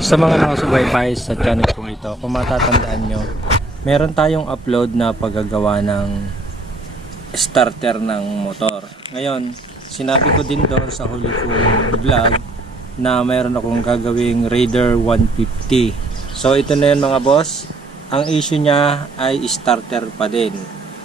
Sa mga nakasubaybay sa channel kong ito, kung matatandaan nyo, meron tayong upload na paggagawa ng starter ng motor. Ngayon, sinabi ko din doon sa huli vlog na meron akong gagawing Raider 150. So ito na yun mga boss. Ang issue niya ay starter pa din.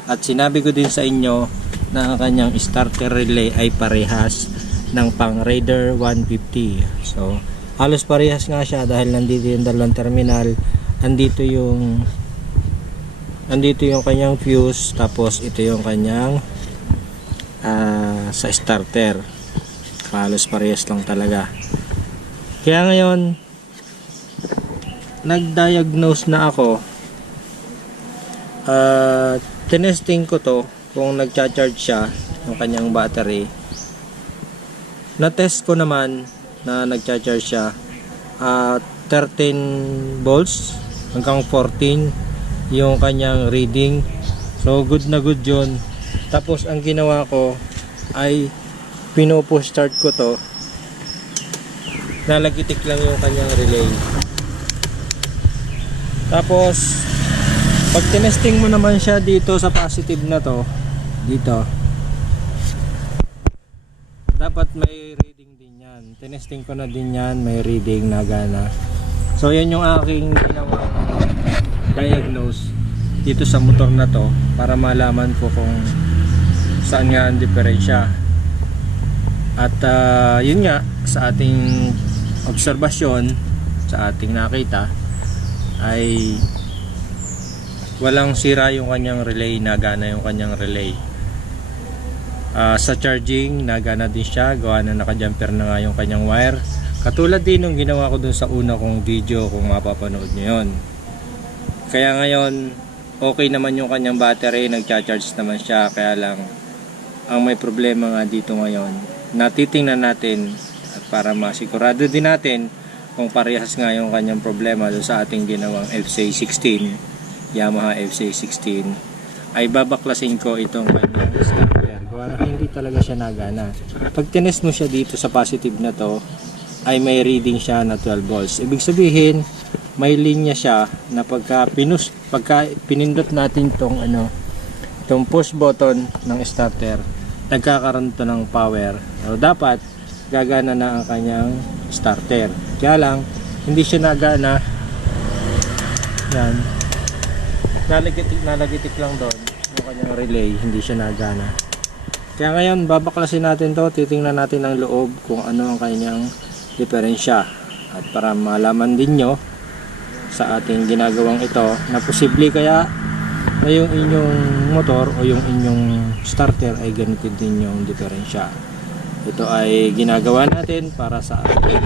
At sinabi ko din sa inyo na ang kanyang starter relay ay parehas ng pang Raider 150. So halos parehas nga siya dahil nandito yung dalawang terminal. Andito yung andito yung kanyang fuse tapos ito yung kanyang ah, sa starter. Halos parehas lang talaga. Kaya ngayon, nag-diagnose na ako. Uh, tinesting ko to kung nagcha-charge siya ng kanyang battery. Na-test ko naman na nagcha-charge siya at 13 volts hanggang 14 yung kanyang reading. So good na good yun. Tapos ang ginawa ko ay pinupush start ko to nalagitik lang yung kanyang relay tapos pag tinesting mo naman siya dito sa positive na to dito dapat may tinesting ko na din yan. May reading na gana. So yan yung aking ginawa diagnose dito sa motor na to para malaman ko kung saan nga ang diferensya. At ah, yun nga sa ating obserbasyon sa ating nakita ay walang sira yung kanyang relay, nagana yung kanyang relay. Ah, sa charging, nagana din siya, gawa na naka-jumper na nga yung kanyang wire. Katulad din nung ginawa ko dun sa una kong video kung mapapanood nyo yun. Kaya ngayon, okay naman yung kanyang battery, nagcha-charge naman siya, kaya lang ang may problema nga dito ngayon, natitingnan natin at para masigurado din natin kung parehas nga yung kanyang problema sa ating ginawang FCA16 Yamaha FCA16 ay babaklasin ko itong kanyang starter gawa na hindi talaga siya nagana. Pag tinest mo siya dito sa positive na to ay may reading siya na 12 volts. Ibig sabihin may linya siya na pagka pinus pagka pinindot natin tong ano itong push button ng starter nagkakaroon to ng power. So dapat gagana na ang kanyang starter. Kaya lang hindi siya nagana. Yan. Nalagitik nalagitik lang doon yung kanyang relay hindi siya nagana kaya ngayon babaklasin natin to. Titingnan natin ang loob kung ano ang kanyang diferensya. At para malaman din nyo sa ating ginagawang ito na posible kaya na yung inyong motor o yung inyong starter ay ganito din yung diferensya. Ito ay ginagawa natin para sa ating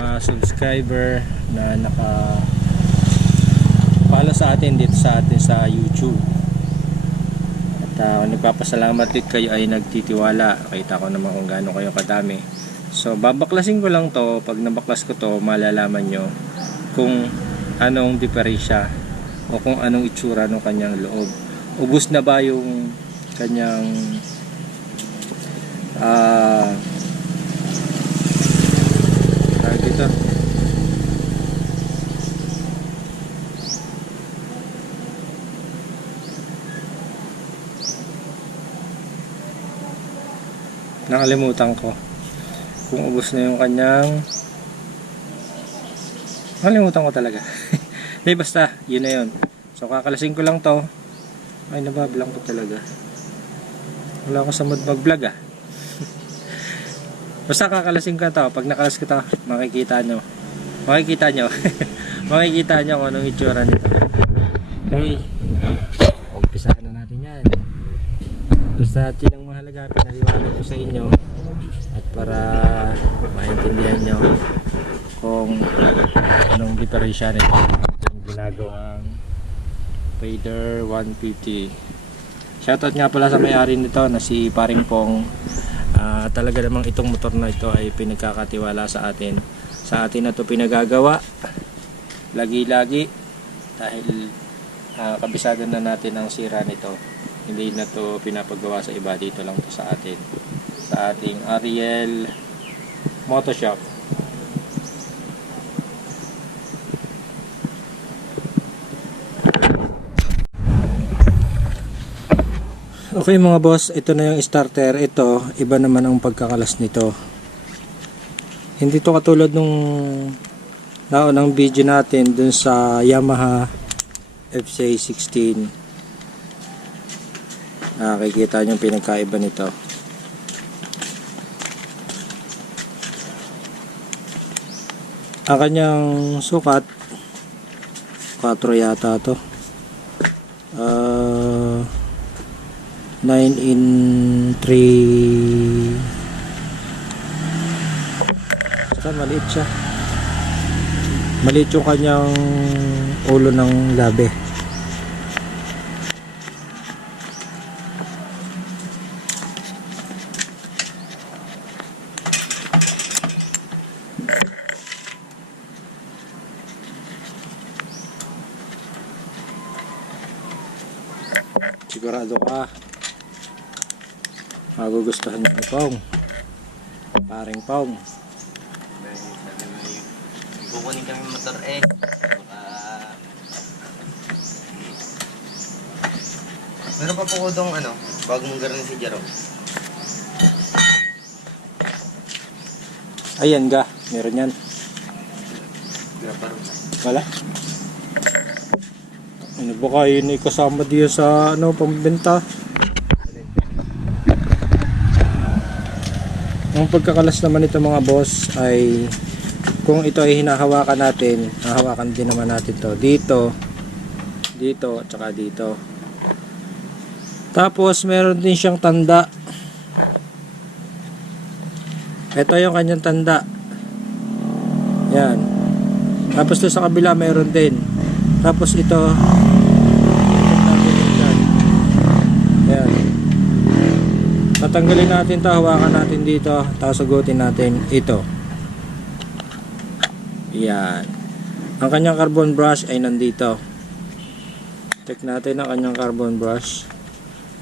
mga subscriber na naka follow sa atin dito sa atin sa YouTube at uh, nagpapasalamat din kayo ay nagtitiwala. Kita ko naman kung gaano kayo kadami. So babaklasin ko lang to. Pag nabaklas ko to malalaman nyo kung anong diferensya o kung anong itsura ng kanyang loob. Ubus na ba yung kanyang ah tawag dito nakalimutan ko. Kung ubos na yung kanyang nakalimutan ko talaga. Hindi basta yun na yun. So kakalasin ko lang to. Ay nabablang ko talaga. Wala ako sa mood vlog ah. Basta kakalasin ko to. Pag nakalas ko to makikita nyo. Makikita nyo. Makikita nyo kung anong itsura nito. Okay. Umpisahan na natin yan. Basta natin pinaliwanag ko sa inyo at para maintindihan nyo kung anong diferensya nito. Ating ginagawang Raider 150 Shoutout nga pala sa may-ari nito na si Paring Pong. Ah, talaga namang itong motor na ito ay pinagkakatiwala sa atin. Sa atin na ito pinagagawa. Lagi-lagi. Dahil ah, kabisado na natin ang sira nito hindi na to pinapagawa sa iba. Dito lang to sa atin. Sa ating Ariel Motoshop. Okay mga boss, ito na yung starter. Ito, iba naman ang pagkakalas nito. Hindi to katulad nung naunang video natin dun sa Yamaha FCA 16 Nakikita nyo yung pinagkaiba nito. Ang kanyang sukat 4 yata to. Ah 9 in 3 Saka maliit siya maliit yung kanyang ulo ng labi sigurado ka. Magugustuhan niyo ni Pong paring Pong Kukunin kami motor eh. Baka... Meron pa po ko dong ano, bagong garan si Jero. ayan ga meron yan. Wala ano ba kayo na kasama diyo sa ano pambenta. Ang pagkakalas naman ito mga boss ay kung ito ay hinahawakan natin hahawakan din naman natin to. Dito dito at saka dito. Tapos meron din siyang tanda. Ito yung kanyang tanda. Yan. Tapos sa kabila meron din. Tapos ito yan tatanggalin natin to hawakan natin dito tapos sugutin natin ito. Yan. Ang kanyang carbon brush ay nandito. Check natin ang kanyang carbon brush.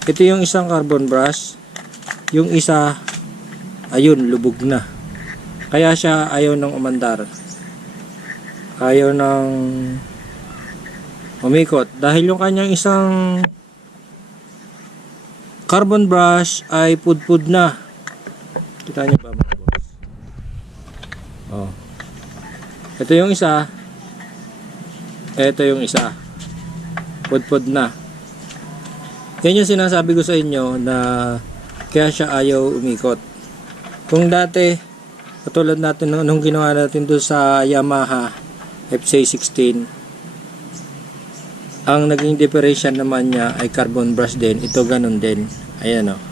Ito yung isang carbon brush. Yung isa ayun lubog na. Kaya siya ayaw ng umandar. Ayaw ng umikot. Dahil yung kanyang isang carbon brush ay pudpud na. Kita niyo ba mga boss? Oh. Ito yung isa. Ito yung isa. Pudpud na. Yan yung sinasabi ko sa inyo na kaya siya ayaw umikot. Kung dati katulad natin nung ginawa natin doon sa Yamaha FC16 ang naging differential naman niya ay carbon brush din. Ito ganun din. Ayan o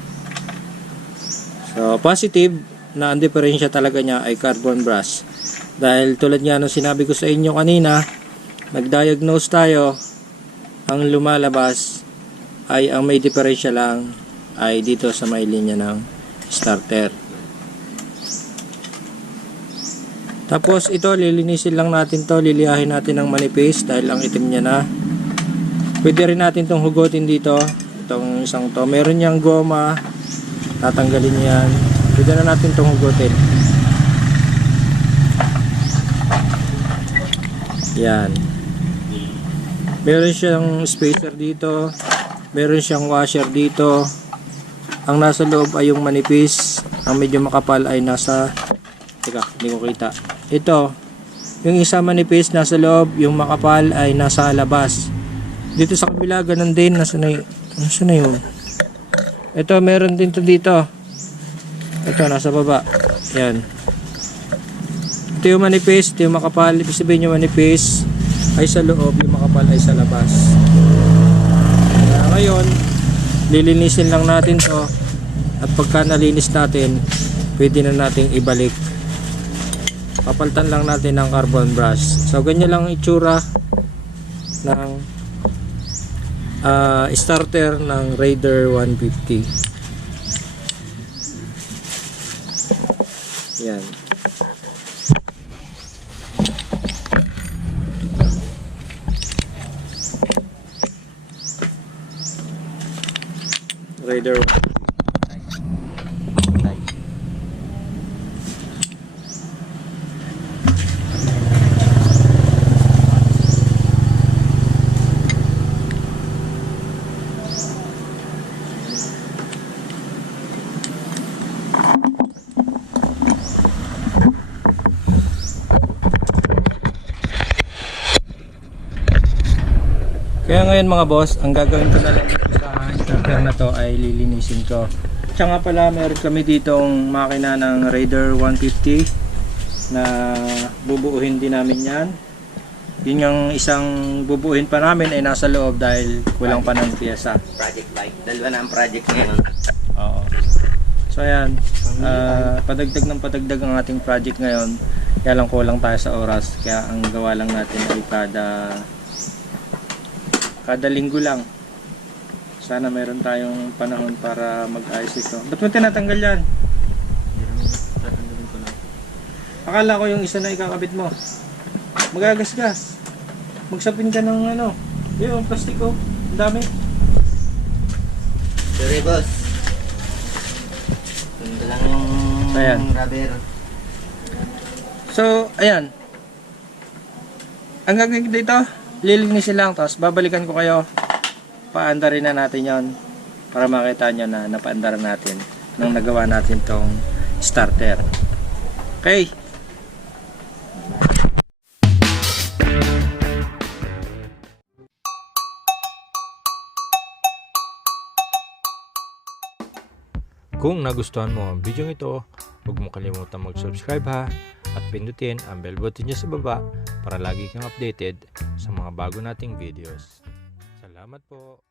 so positive na ang differential talaga niya ay carbon brush. Dahil tulad nga nung sinabi ko sa inyo kanina nag-diagnose tayo ang lumalabas ay ang may differential lang ay dito sa may linya ng starter. Tapos ito lilinisin lang natin to liliyahin natin ng manipis dahil ang itim niya na pwede rin natin tong hugutin dito itong isang to. Meron niyang goma tatanggalin yan pwede na natin tong hugutin. Yan. Meron siyang spacer dito meron siyang washer dito. Ang nasa loob ay yung manipis. Ang medyo makapal ay nasa teka hindi ko kita. Ito yung isa manipis nasa loob yung makapal ay nasa labas dito sa kabila ganun din. Nasa na, nasa na yun. Ito meron din to dito. Ito nasa baba. Yan. Ito yung manipis. Ito yung makapal. Ibig sabihin yung manipis ay sa loob yung makapal ay sa labas. Kaya ngayon lilinisin lang natin to. At pagka nalinis natin pwede na nating ibalik. Papalitan lang natin ng carbon brush. So ganyan lang ang itsura ng ah, starter ng Raider 150 yan. Raider 150 Kaya ngayon mga boss, ang gagawin ko na lang dito sa starter na to ay lilinisin ko. Tsaka nga pala meron kami ditong makina ng Raider 150 na bubuuhin din namin yan. Yun yung isang bubuuhin pa namin ay nasa loob dahil kulang pa ng piyesa. Project bike. Dalawa na ang project ngayon. Oo. So ayan, ah, padagdag ng padagdag ang ating project ngayon. Kaya lang kulang tayo sa oras. Kaya ang gawa lang natin ay kada kada linggo lang. Sana meron tayong panahon para mag-ayos ito. Ba't mo tinatanggal yan? Akala ko yung isa na ikakabit mo. Magagasgas. Magsapin ka ng ano. Yung plastic oh. Ang dami. Sorry, boss. Ganda lang yung Ayan. rubber. So, ayan. Ang gagawin dito, lilinisin lang tapos babalikan ko kayo. Paandarin na natin yon para makita nyo na napaandaran natin nung nagawa natin tong starter. Okay. Kung nagustuhan mo ang video ito, huwag mo kalimutan mag-subscribe ha at pindutin ang bell button niya sa baba para lagi kang updated sa mga bago nating videos. Salamat po!